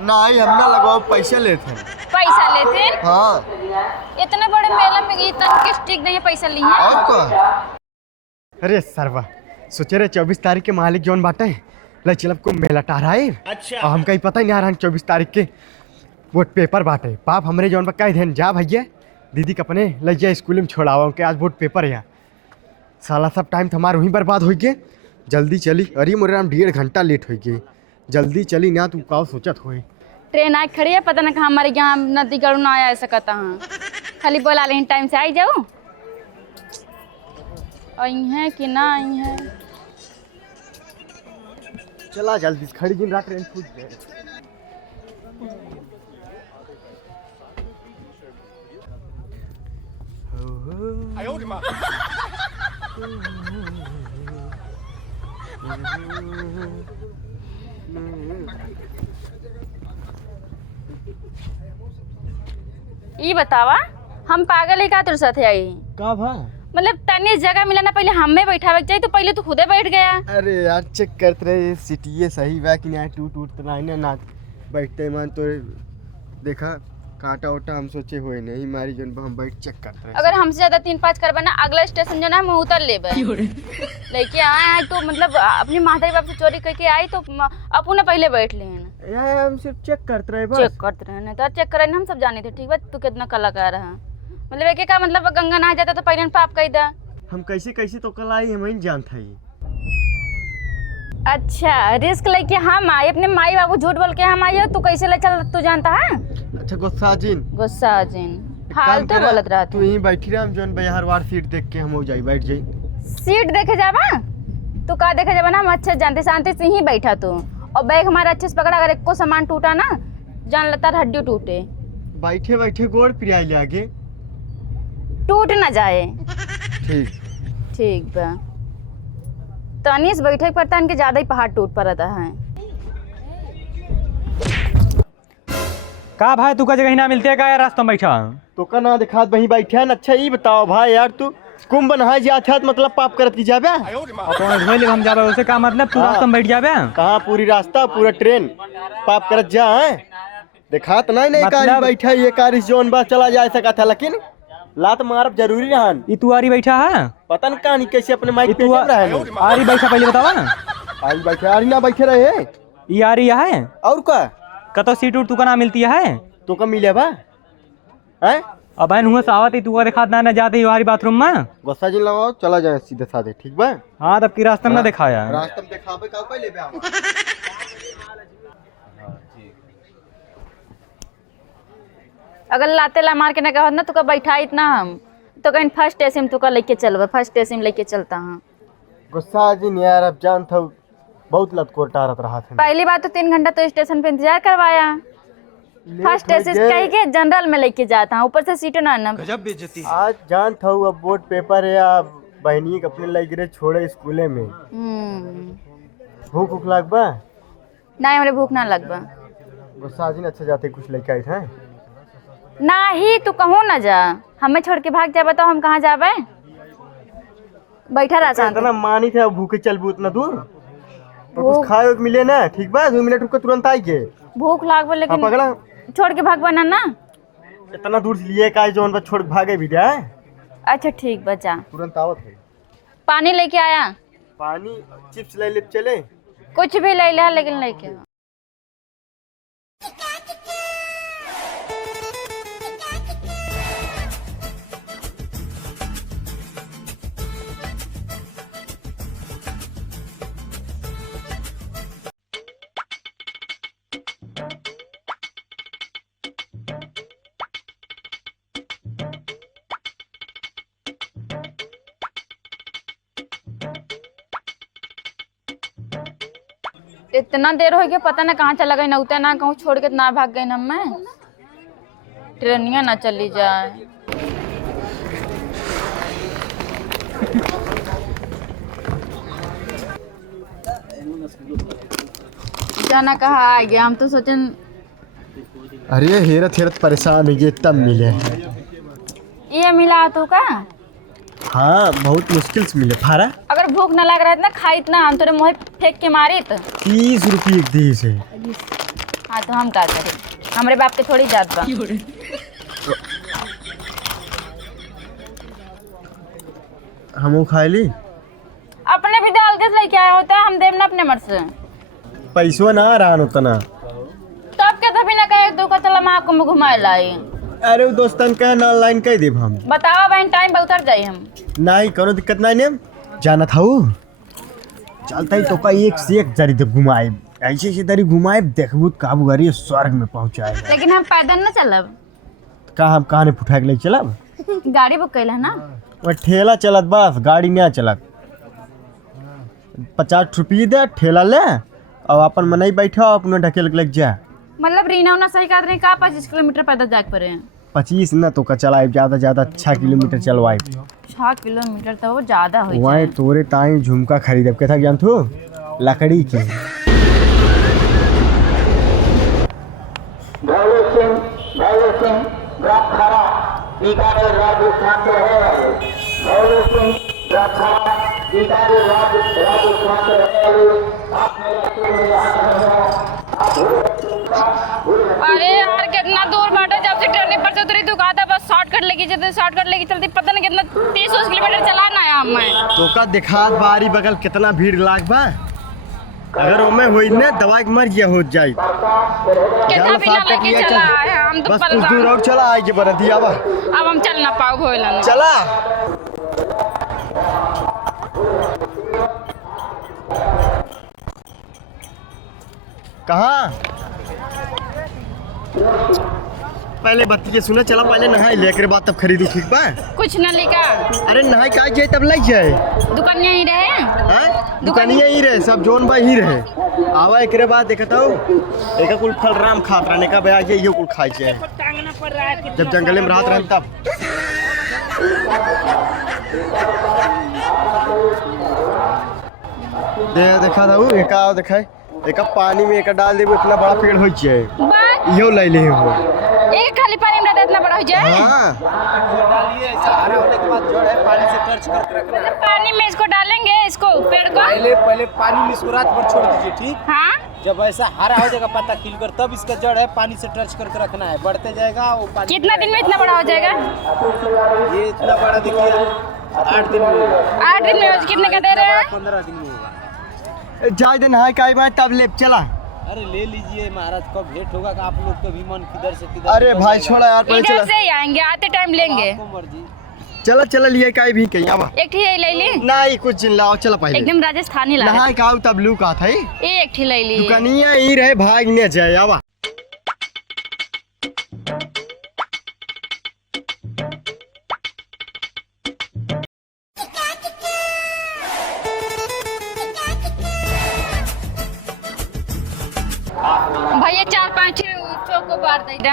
नहीं हमने लगाओ पैसे लेते हैं। पैसा लेते हैं? हाँ। इतने बड़े मेला में इतना स्टिक नहीं पैसा लिए हैं। और क्या? अरे सरवा सोचे रहे 24 तारीख के मालिक जौन बाटे ले चलब को मेला टहराए। अच्छा। और हम कहीं पता ही नहीं आ रहा 24 तारीख के वोट पेपर बाटे। पाप हमरे जौन पर कह देन जा भैया दीदी के अपने ले जा स्कूल में छोड़ावा के आज वोट पेपर है। साला सब टाइम हमारा वहीं बर्बाद हो गए। जल्दी चली। अरे मोरे राम 1.5 घंटा लेट हो गई। जल्दी चली ना तू का सोचत होए। ट्रेन आई खड़ी है पता ना कहाँ हमारे यहाँ नदी गढ़ ना आया सकता हाँ खाली बोला लेकिन टाइम से आई जाओ। आई है कि ना आई है? चला जल्दी खड़ी दिन रात ट्रेन छूट गए। ये बतावा हम पागल है का तुर साथ आई? का भा? मतलब तनी जगह मिला ना पहले हमें बैठावे चाहिए तो पहले तो खुदे बैठ गया। अरे यार चेक करते रहे सीटिए सही बा कि नहीं टूट तो नहीं ना बैठते मन तो देखा काटा उटा हम सोचे हुए नहीं हमारी जन हम बैठ चेक करते रहे। अगर हमसे ज्यादा 3-5 करबा ना अगला स्टेशन जो ना हम उतर लेबे लेके आए तो मतलब अपनी माता बाप से चोरी करके आई तो अपने पहले बैठ ले यार हम सिर्फ चेक करते रहे बस। चेक करते रहे तो चेक करे हम सब जाने थे ठीक है तू कितना कलाकार है मतलब एक का मतलब गंगा नहा जाता तो पहले पाप कह दा। हम कैसे तो कल आई हम जानता ही। अच्छा रिस्क लेके हम आए अपने माई बाबू झूठ बोल के हम आए तू कैसे ले चल तू जानता है? अच्छा गुस्सा जिन फालतू बोलत रहा तू यहीं बैठी रहा हम जोन बिहार वार सीट देख के हम हो जाई बैठ जाई। सीट देखे जावा तू का देखे जावा ना हम अच्छे जानते शांति से ही बैठा तू और बैग हमारा अच्छे से पकड़ा अगर एक को सामान टूटा ना जान लेता हड्डी टूटे। बैठे बैठे गोड़ पिराई ले आगे टूट ना जाए। ठीक बा तनीस बैठे पड़ता इनके ज्यादा ही पहाड़ टूट पड़ता है। का भाई तू का जगह ना मिलते है का यार रास्ता में बैठा तो का ना दिखात वहीं बैठे न। अच्छा ये बताओ भाई यार तू कुंभ नहाए जाते मतलब पाप करत की जाबे हम जाबे उसे का मतलब तू रास्ता में बैठ जाबे कहाँ पूरी रास्ता पूरा ट्रेन पाप करत जा है दिखात नहीं कारी बैठा ये कारी जोन बस चला जा सका था लेकिन लात मारब जरूरी रहन। ई तू आरी बैठा है पता न कहानी कैसे अपने माइक पे रहा है। आरी बैठा पहले बतावा ना। आरी बैठे आरी ना बैठे रहे ई आरी है और का कतो सीट उठ तू का ना मिलती है तो का मिले बा हैं अब बहन हुआ सावत ही तू का दिखा ना जाते हमारी बाथरूम में गुस्सा जी लगाओ चला जाए सीधे साधे ठीक बा। हाँ तब की रास्ते में ना दिखाया रास्ते में दिखावे का पहले बे अगर लाते ला मार के ना कहत ना तू का बैठा इतना हम तो कहीं फर्स्ट एसी में तू का लेके चलबे फर्स्ट एसी में लेके चलता हूँ। गुस्सा जी नहीं यार अब जान था बहुत लतकोर टारत रहा था। पहली बात तो 3 घंटा तो स्टेशन पे इंतजार करवाया फर्स्ट एसी कह के जनरल में लेके जाता हूँ ऊपर से सीट ना आज जान था अब बोर्ड पेपर है या बहनी अपने लग रहे छोड़े स्कूले में भूख लाग बा नहीं हमारे भूख ना लगबा। गुस्सा जी अच्छा जाते कुछ लेके आए थे ना ही तू कहूँ ना जा हमें छोड़ के भाग जा बताओ हम कहाँ जाबे बैठा रहा इतना मानी थे भूखे चल बू उतना दूर तो कुछ खाए मिले ना ठीक बा 2 मिनट रुक के तुरंत आई के भूख लागबे लेकिन पकड़ा छोड़ के भागबा ना इतना दूर से लिए का जोन बस छोड़ भागे भी जाए। अच्छा ठीक बचा तुरंत आवत है पानी लेके आया पानी चिप्स ले ले चले कुछ भी ले लिया लेकिन लेके इतना देर हो गया पता ना कहाँ चला गई ना उतर ना कहूँ छोड़ के ना भाग गई ना मैं ट्रेनिया ना चली जाए। जाना कहाँ आ गया हम तो सोचन। अरे हेरत परेशान हो गए तब मिले ये मिला तू का? हाँ बहुत मुश्किल से मिले फारा। अगर भूख ना लग रहा है ना खाई इतना हम तेरे मुँह फेंक के मारी तो 30 रुपये दी से हाँ तो हम का करें, हमारे बाप के थोड़ी जात बा। हमू खाए ली अपने भी दाल के लेके आया होता है, हम देव ना अपने मर्द से। पैसवा ना रहन उतना। तब के तभी ना कहे तू का चला माँ को घुमाए लाई। अरे वो दोस्तन का ना ऑनलाइन कह देब हम। बताओ बहन, टाइम पे उतर जाए हम। नहीं कोनो दिक्कत नहीं ने जाना था वो चलता ही तो का एक से एक जरी घुमाए ऐसे ऐसे तरी घुमाए देखबू काबू गाड़ी स्वर्ग में पहुंचाएगा। लेकिन हम पैदल न चलब। का हम कहां फुटा के ले चलब? गाड़ी बुक कैल है ना। वो ठेला चलत बस गाड़ी नहीं चलत। 50 रुपये दे ठेला ले और अपन मनई बैठा अपना ढकेल के लग जा। मतलब रीना उना सही कहते हैं का 25 किलोमीटर पैदल जाके पड़े हैं। 25 ना तो का चलाए ज्यादा 6 किलोमीटर चलवाए। 6 किलोमीटर तो वो ज्यादा हो वहाँ तोरे ताई झुमका खरीदब के था ज्ञान थो लकड़ी के। अरे यार कितना दूर बाटा, जब से ट्रेन पर से उतरी तो कहा था बस शॉर्टकट लेके चलती पता नहीं कितना 30 किलोमीटर चलाना है हमें। तो का दिखात बारी बगल कितना भीड़ लाग बा। अगर ओमे होई ने दवाई के मर गया हो जाए। कितना बिना लेके चला है हम तो बस कुछ दूर और चला आए के बरती आवा। अब हम चल ना पाओ भोलन। चला कहाँ पहले बत्ती के सुने चला पहले नहाई लेकर बाद तब खरीदू ठीक बा। कुछ न लेका। अरे नहाई का जाए तब लग जाए। दुकान यहीं रहे हैं दुकानिया ही रहे सब जोन बा ही रहे। आवा एकरे बाद देखता हूँ एक कुल फल राम खात रहने का बया ये कुल खाई जाए जब जंगल में रात रहे तब। देखा था वो एका देखा एक पानी में एक डाल देबो इतना बड़ा पेड़ हो जाए। यो ले ले हो एक खाली पानी में इतना बड़ा हो जाए। हां डालिए ऐसा हरा होने के बाद जड़ है पानी से टच करके रखना है। पानी में इसको डालेंगे इसको पेड़ को पहले पानी में इसको रात भर छोड़ दीजिए ठीक। हाँ जब ऐसा हरा हो जाएगा पत्ता खिलकर तब इसका जड़ है पानी से टच करके रखना है। बढ़ते जाएगा वो पानी। कितना दिन में इतना बड़ा हो जाएगा? ये इतना बड़ा देखिए 8 दिन में होगा। 8 दिन में कितने का दे रहे हैं? 15 दिन में होगा। जाए दिन हाय काई बात तब ले चला। अरे ले लीजिए महाराज, कब भेंट होगा कि आप लोग का भी मन किधर से किधर। अरे भाई छोड़ा यार पहले इधर चला। से ही आएंगे, आते टाइम लेंगे। आपको मर्जी। चला चला लिए काई भी कहीं आवा। एकठी ले ली। नहीं कुछ लाओ चला पहले। एकदम राजस्थानी लगा। नहाई का तब लू का था एकठी ले ली। दुकानिया ही रहे भागने जाए आवा। भैया 4-5 चौको बार दे दे।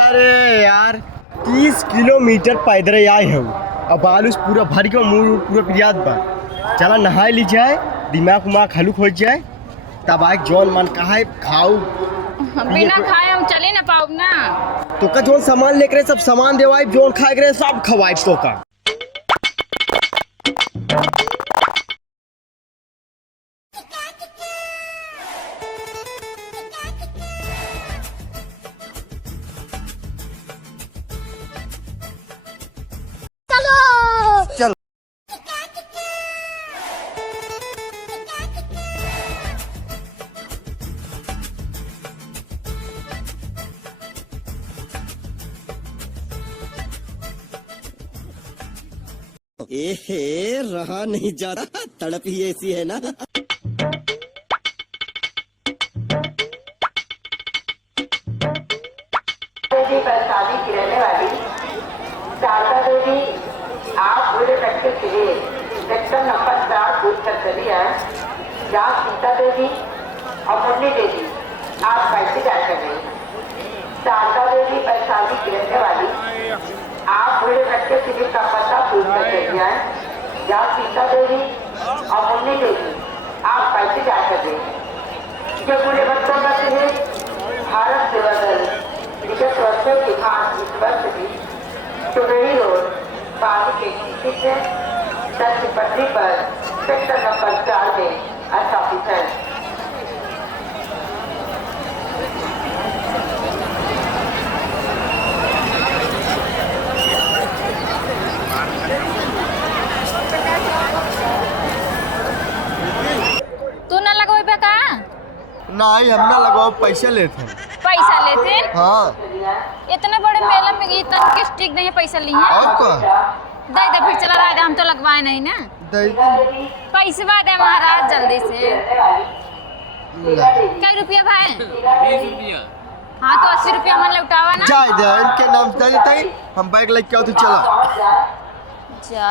अरे यार 30 किलोमीटर पैदल आए हो अब बालूस पूरा भर के मुंह पूरा पियाद बा। चला नहाए ली जाए दिमाग उमाग हलुक हो जाए तब आए जौन मन कहा खाओ। बिना खाए हम चले ना पाओ ना। तो का जोन सामान लेकर सब सामान देवाई जोन खाए करे सब खवाई तो का। चल एहे रहा नहीं जा रहा, तड़प ही ऐसी है ना। शादी की रहने वाली शारदा देवी आप बुरे बच्चे के लिए सेक्टर नंबर 4 पूछ कर चली है। जहाँ सीता देवी और मुन्नी देवी आप कैसे जाकर गई। शारदा देवी वैशाली की रहने वाली आप बुरे बच्चे शिविर का पता पूछ कर चली है। जहाँ सीता देवी और मुन्नी देवी आप कैसे जाकर गई। ये बुरे बच्चों का शिविर भारत सेवा दल विगत वर्षों के बाद इस वर्ष भी सुबेरी रोड पानी के नीचे से दस पटरी पर सेक्टर नंबर 4 में स्थापित है। नहीं हम ना लगाओ पैसे लेते हैं। पैसा लेते हैं? हाँ इतने बड़े मेला में ये तन के स्टिक नहीं पैसा लिए हैं। और क्या दे दे फिर चला रहा है, हम तो लगवाए नहीं ना। पैसा दे महाराज जल्दी से। क्या रुपया भाई? 20 रुपया। हाँ तो 80 रुपया मन लौटावा ना। जाए दे इनके नाम से दे देते हैं, हम बैग लेके आओ तो चला। जा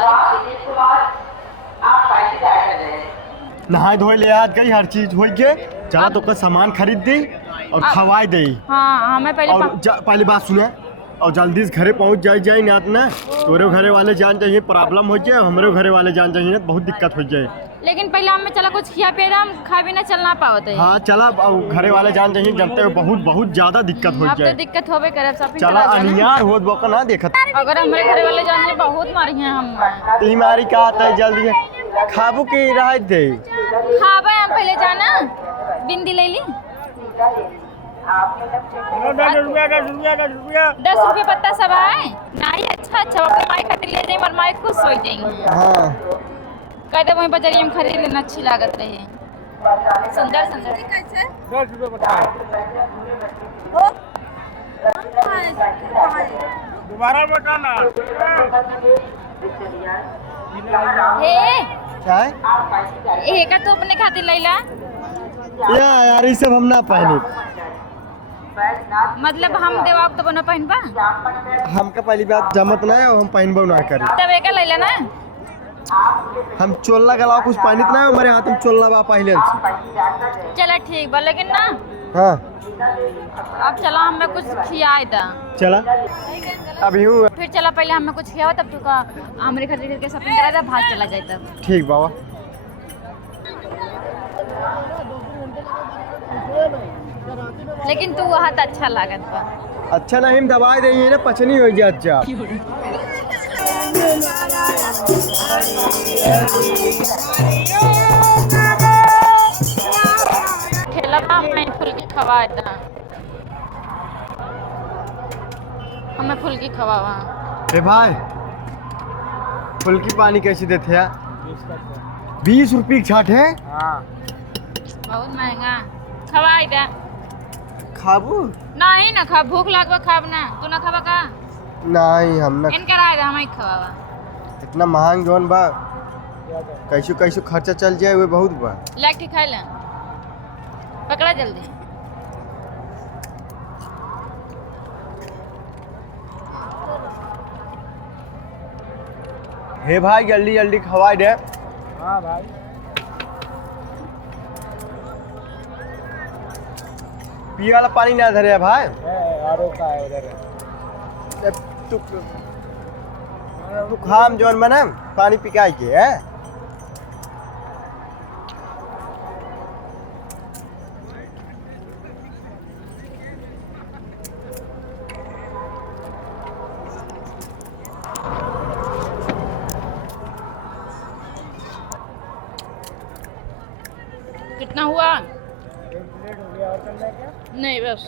नहाए धोए ले आज गई हर चीज हो गए। चला तो का सामान खरीद दी और खवाए दे। हाँ हमें पहले और पहली बात सुने और जल्दी से घरे पहुंच जाए ना ना तोरे घरे वाले जान चाहिए प्रॉब्लम हो जाए, हमारे घरे वाले जान चाहिए ना बहुत दिक्कत हो जाए। लेकिन पहले हमें चला कुछ खिया पिया, हम खा भी ना चलना पाते। हाँ चला और घरे वाले जान चाहिए, जानते हो बहुत बहुत ज्यादा दिक्कत हो अब तो जाए। दिक्कत होबे करे सब। चला अनियार होत बका ना देखत अगर हमारे घरे वाले जाने बहुत मारी हैं हम। तीमारी का आता है जल्दी खाबू के रह दे। खाबे हम पहले जाना बिंदी ले ली। 10 रुपये पत्ता सब है नहीं। अच्छा अच्छा अपने माई खातिर ले जाए और माई खुश हो जाएंगे। हाँ कह दे वहीं बाजारी में खरीद लेना, अच्छी लागत रहे सुंदर सुंदर। दोबारा बताना। हे क्या है हे का तू अपने खातिर लैला। यार ये सब हम ना पहने। मतलब हम देवाक तो बना पहनबा। हमका पहली बात जमत ना है और हम पहनबो ना करी। तब एक लैला ना। हम चोला गला कुछ पहनित ना है, हमारे हाथ में चोला बा पहले से। चला ठीक बा लेकिन ना हाँ अब चला हमें कुछ खियाए दा। चला अभी हूँ फिर चला पहले हमें कुछ खियाओ तब तू का हमारे खातिर के शॉपिंग करा दा, भाग चला जाए तब। ठीक बाबा। लेकिन तू वहाँ तो अच्छा लागत बा। अच्छा नहीं हम दवाई देंगे ना पचनी हो जाए। अच्छा ठेला बा हमें फुल्की खवाए दा। हमें फुल्की खवावा। ए भाई फुल्की पानी कैसे देते हैं? 20 रुपये की छाट है। हाँ बहुत महंगा। खवाए दा। खाबू नहीं ना खा, भूख लागबा खाब ना। तू ना खाबा का? नहीं हम ना इनका राय दा हमें खवावा। इतना महंग जोन बा कैसो कैसो खर्चा चल जाए वो बहुत बा। लाग के खाए ला, पकड़ा जल्दी। हे भाई जल्दी जल्दी खवाई दे। हाँ भाई। पिए वाला पानी ना धरे है भाई। आरो का है इधर। तू खाम जोन बना पानी पिकाई के है। कितना हुआ? नहीं बस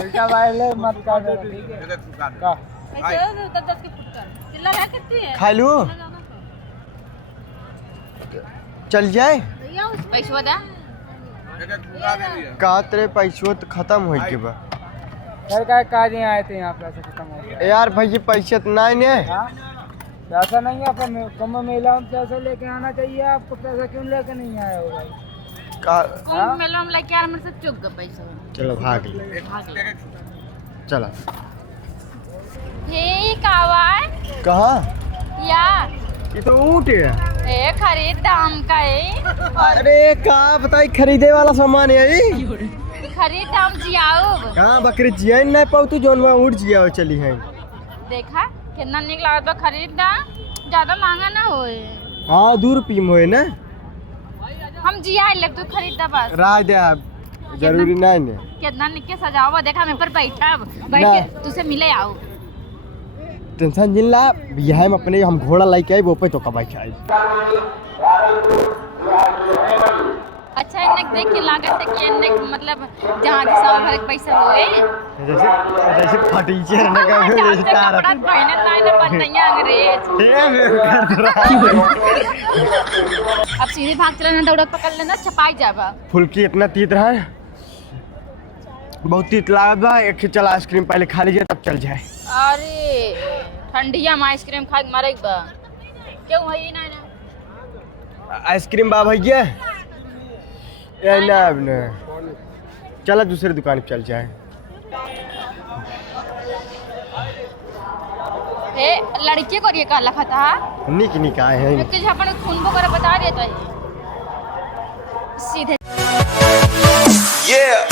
उल्टा वाले मत कर दे ठीक है। का खा लू चल जाए। पैसा दा। का तेरे पैसो तो खत्म हो के बा। सर का काज आए थे यहाँ पे, ऐसा खत्म हो गया। यार भाई ये पैसे तो नहीं ने। हाँ पैसा नहीं है अपन कम मेला में पैसा लेके आना चाहिए। आपको पैसा क्यों लेके नहीं आए हो भाई? का कुंभ मेला में लेके यार मेरे से चुक गया पैसा। चलो भाग ले चला। हे कावा कहाँ यार ये तो ऊँट है। ए खरीद दाम का है। अरे का बताई खरीदे वाला सामान है ये। खरीद दाम जियाओ। कहाँ बकरी जिया नहीं पाऊ तू जोन ऊँट जिया चली है। देखा कितना निक लागत बा। खरीद दा, ज्यादा महंगा ना होए। हाँ 2 रुपये में है ना। हम जिया ले तू खरीद दा बस। राय दे आप जरूरी नहीं ने। कितना निक के सजाओ बा। देखा मैं पर बैठा बैठ ना। के तुझसे मिले आओ। टेंशन जिन ला बिहार में अपने हम घोड़ा लेके आए वो पे तो कबाई खाए। अच्छा इन्हें देख के लागत है कि इनने मतलब जहाँ के साल भर के पैसा होए जैसे जैसे फटीचर ने कहा जहाँ जैसे से तारा कपड़ा पहने ना बनतैया अंग्रेज अब सीधे भाग चला ना दौड़क पकड़ लेना छपाई जाबा फुल्की इतना तीत रहा है, बहुत तीत लागत बा। एक चल आइसक्रीम पहले खा लीजिए तब चल जाए। अरे ठंडिया में आइसक्रीम खा के मारे बा क्यों है ना ना आइसक्रीम बा भैया ये ना ना चला दूसरी दुकान पे चल जाए। ए लड़के को ये काला खाता है निक निक आए हैं कि अपन खून वगैरह बता देता है सीधे Yeah.